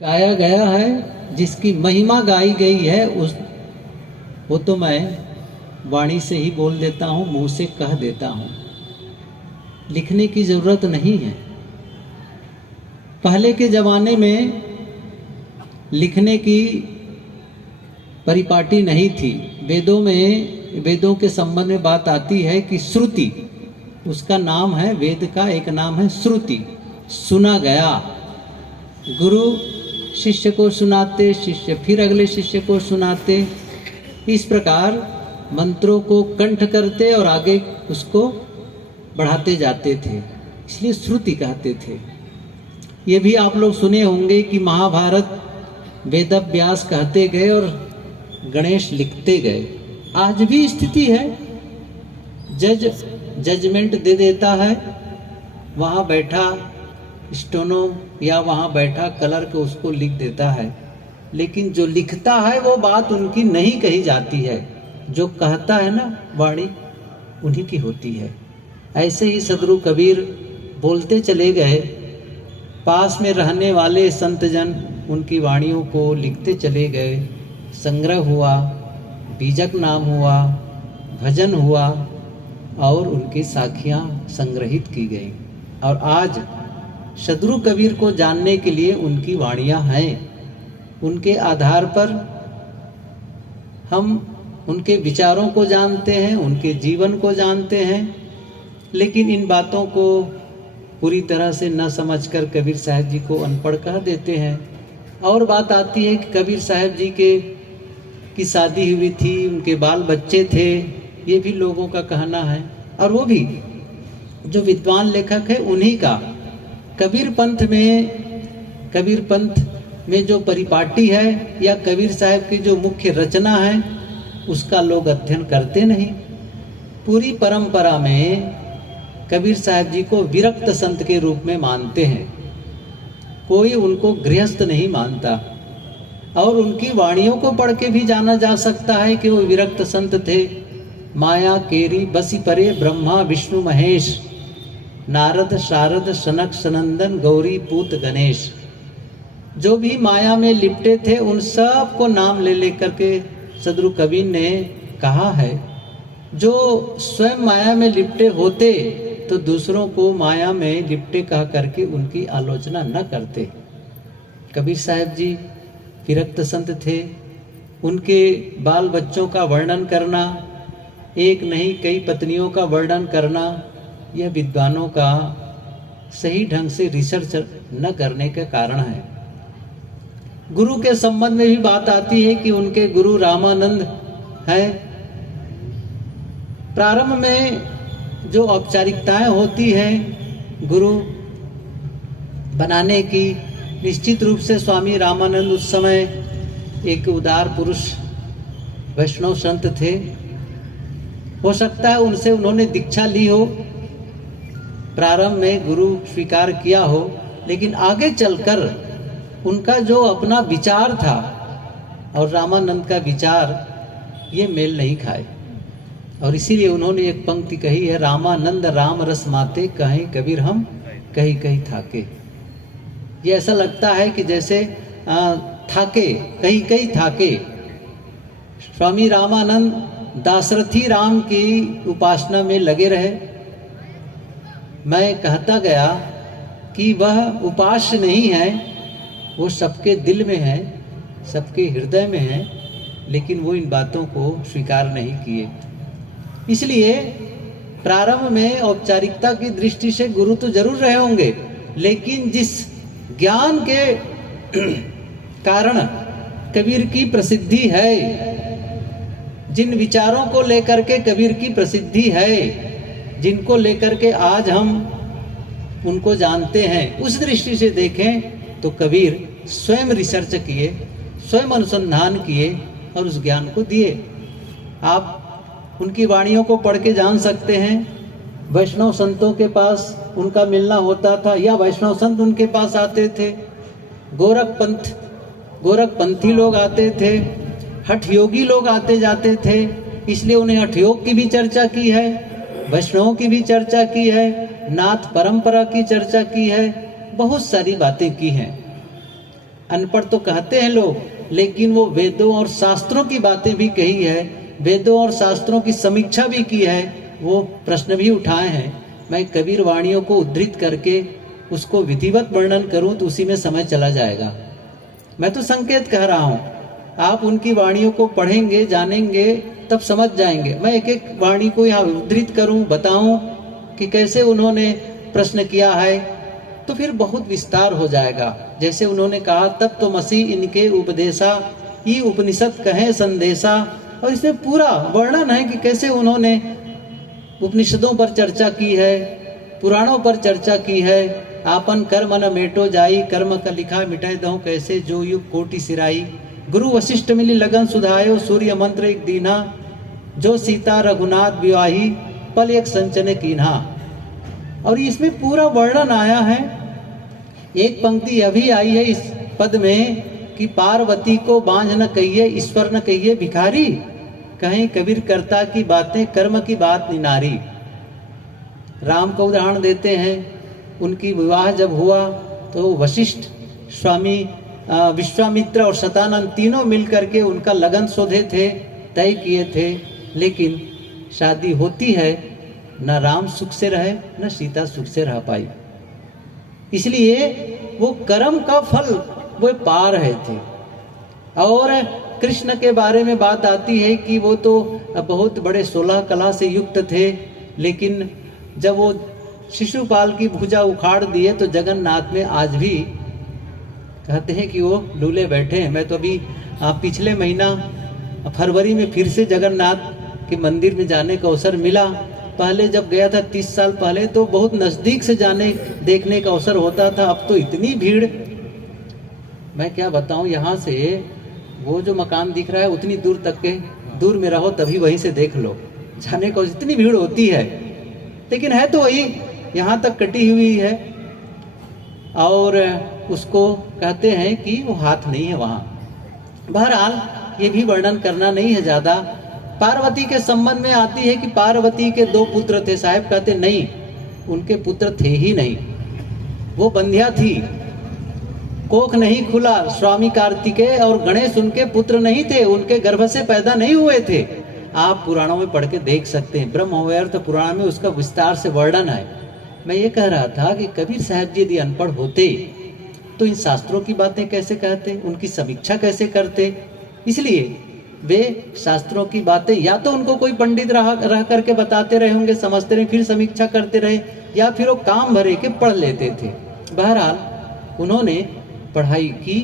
गाया गया है, जिसकी महिमा गाई गई है, उस वो तो मैं वाणी से ही बोल देता हूँ, मुंह से कह देता हूँ, लिखने की जरूरत नहीं है। पहले के जमाने में लिखने की परिपाटी नहीं थी। वेदों के संबंध में बात आती है कि श्रुति, उसका नाम है, वेद का एक नाम है श्रुति, सुना गया। गुरु शिष्य को सुनाते, शिष्य फिर अगले शिष्य को सुनाते, इस प्रकार मंत्रों को कंठ करते और आगे उसको बढ़ाते जाते थे, इसलिए श्रुति कहते थे। ये भी आप लोग सुने होंगे कि महाभारत वेद व्यास कहते गए और गणेश लिखते गए। आज भी स्थिति है, जजमेंट दे देता है, वहाँ बैठा स्टोनो या वहाँ बैठा कलर को उसको लिख देता है, लेकिन जो लिखता है वो बात उनकी नहीं कही जाती है, जो कहता है ना वाणी उन्हीं की होती है। ऐसे ही सदगुरु कबीर बोलते चले गए, पास में रहने वाले संतजन उनकी वाणियों को लिखते चले गए, संग्रह हुआ, बीजक नाम हुआ, भजन हुआ और उनकी साखियाँ संग्रहित की गई। और आज सदगुरु कबीर को जानने के लिए उनकी वाणियाँ हैं, उनके आधार पर हम उनके विचारों को जानते हैं, उनके जीवन को जानते हैं। लेकिन इन बातों को पूरी तरह से न समझकर कबीर साहब जी को अनपढ़ कह देते हैं। और बात आती है कि कबीर साहब जी की शादी हुई थी, उनके बाल बच्चे थे, ये भी लोगों का कहना है, और वो भी जो विद्वान लेखक है उन्हीं का। कबीर पंथ में जो परिपाटी है या कबीर साहब की जो मुख्य रचना है उसका लोग अध्ययन करते नहीं। पूरी परंपरा में कबीर साहब जी को विरक्त संत के रूप में मानते हैं, कोई उनको गृहस्थ नहीं मानता। और उनकी वाणियों को पढ़ के भी जाना जा सकता है कि वो विरक्त संत थे। माया केरी बसी परे ब्रह्मा विष्णु महेश, नारद शारद सनक सनंदन गौरी पूत गणेश। जो भी माया में लिपटे थे उन सब को नाम ले लेकर के सदगुरु कबीर ने कहा है। जो स्वयं माया में लिपटे होते तो दूसरों को माया में लिपटे कह करके उनकी आलोचना न करते। कबीर साहब जी विरक्त संत थे, उनके बाल बच्चों का वर्णन करना, एक नहीं कई पत्नियों का वर्णन करना, यह विद्वानों का सही ढंग से रिसर्च न करने के कारण है। गुरु के संबंध में भी बात आती है कि उनके गुरु रामानंद हैं। प्रारंभ में जो औपचारिकताएं होती हैं गुरु बनाने की, निश्चित रूप से स्वामी रामानंद उस समय एक उदार पुरुष वैष्णव संत थे। हो सकता है उनसे उन्होंने दीक्षा ली हो, प्रारंभ में गुरु स्वीकार किया हो, लेकिन आगे चलकर उनका जो अपना विचार था और रामानंद का विचार ये मेल नहीं खाए। और इसीलिए उन्होंने एक पंक्ति कही है, रामानंद राम रस माते कहीं कबीर हम कहीं कहीं थाके। ये ऐसा लगता है कि जैसे थाके, कहीं कहीं थाके। स्वामी रामानंद दाशरथी राम की उपासना में लगे रहे। मैं कहता गया कि वह उपास्य नहीं है, वो सबके दिल में है, सबके हृदय में है, लेकिन वो इन बातों को स्वीकार नहीं किए। इसलिए प्रारंभ में औपचारिकता की दृष्टि से गुरु तो जरूर रहे होंगे, लेकिन जिस ज्ञान के कारण कबीर की प्रसिद्धि है, जिन विचारों को लेकर के कबीर की प्रसिद्धि है, जिनको लेकर के आज हम उनको जानते हैं, उस दृष्टि से देखें तो कबीर स्वयं रिसर्च किए, स्वयं अनुसंधान किए और उस ज्ञान को दिए। आप उनकी वाणियों को पढ़ के जान सकते हैं। वैष्णव संतों के पास उनका मिलना होता था या वैष्णव संत उनके पास आते थे। गोरखपंथी लोग आते थे, हठ योगी लोग आते जाते थे, इसलिए उन्हें हठ योग की भी चर्चा की है, वैष्णवों की भी चर्चा की है, नाथ परंपरा की चर्चा की है, बहुत सारी बातें की हैं। अनपढ़ तो कहते हैं लोग, लेकिन वो वेदों और शास्त्रों की बातें भी कही है, वेदों और शास्त्रों की समीक्षा भी की है, वो प्रश्न भी उठाए हैं। मैं कबीर वाणियों को उद्धृत करके उसको विधिवत वर्णन करूं तो उसी में समय चला जाएगा। मैं तो संकेत कह रहा हूं, आप उनकी वाणियों को पढ़ेंगे, जानेंगे, तब समझ जाएंगे। मैं एक एक वाणी को यहाँ उद्धृत करूं, बताऊं कि कैसे उन्होंने प्रश्न किया है, तो फिर बहुत विस्तार हो जाएगा। जैसे उन्होंने कहा, तत्त्वमसि इनके उपदेशा, ये उपनिषद कहे संदेशा। और इसमें पूरा वर्णन है कि कैसे उन्होंने उपनिषदों पर चर्चा की है, पुराणों पर चर्चा की है। आपन कर्म न मेटो जाई, कर्म का लिखा मिटाए दो कैसे, जो युग कोटि सिराई। गुरु वशिष्ठ मिली लगन सुधायो, सूर्य मंत्र एक दीना, जो सीता रघुनाथ विवाही, पल एक संचने कीन्हा। और इसमें पूरा वर्णन आया है। एक पंक्ति अभी आई है इस पद में कि पार्वती को बांझ न कहिए, ईश्वर न कहिए भिखारी, कहीं कबीर कर्ता की बातें, कर्म की बात निनारी। राम का उदाहरण देते हैं, उनकी विवाह जब हुआ तो वशिष्ठ, स्वामी विश्वामित्र और शतानंद तीनों मिलकर के उनका लगन सोधे थे, तय किए थे, लेकिन शादी होती है, न राम सुख से रहे न सीता सुख से रह पाई। इसलिए वो कर्म का फल वो पा रहे थे। और कृष्ण के बारे में बात आती है कि वो तो बहुत बड़े 16 कला से युक्त थे, लेकिन जब वो शिशुपाल की भुजा उखाड़ दिए तो जगन्नाथ में आज भी कहते हैं कि वो डूले बैठे हैं। मैं तो अभी पिछले महीना फरवरी में फिर से जगन्नाथ के मंदिर में जाने का अवसर मिला। पहले जब गया था 30 साल पहले तो बहुत नज़दीक से जाने देखने का अवसर होता था, अब तो इतनी भीड़, मैं क्या बताऊं। यहाँ से वो जो मकान दिख रहा है उतनी दूर तक के, दूर में रहो तभी वहीं से देख लो, जाने को इतनी भीड़ होती है, लेकिन है तो वही यहाँ तक कटी हुई है। और उसको कहते हैं कि वो हाथ नहीं है वहाँ। बहरहाल ये भी वर्णन करना नहीं है ज़्यादा। पार्वती के संबंध में आती है कि पार्वती के 2 पुत्र थे। साहब कहते नहीं, उनके पुत्र थे ही नहीं, वो बंध्या थी, कोख नहीं खुला। स्वामी कार्तिकेय और गणेश उनके पुत्र नहीं थे, उनके गर्भ से पैदा नहीं हुए थे। आप पुराणों में पढ़ के देख सकते हैं, ब्रह्मवैवर्त पुराण में उसका विस्तार से वर्णन है। मैं ये कह रहा था कि कबीर साहब जी यदि अनपढ़ होते तो इन शास्त्रों की बातें कैसे कहते, उनकी समीक्षा कैसे करते। इसलिए वे शास्त्रों की बातें या तो उनको कोई पंडित रह करके बताते रहे होंगे, समझते रहे, फिर समीक्षा करते रहे, या फिर वो काम भरे के पढ़ लेते थे। बहरहाल उन्होंने पढ़ाई की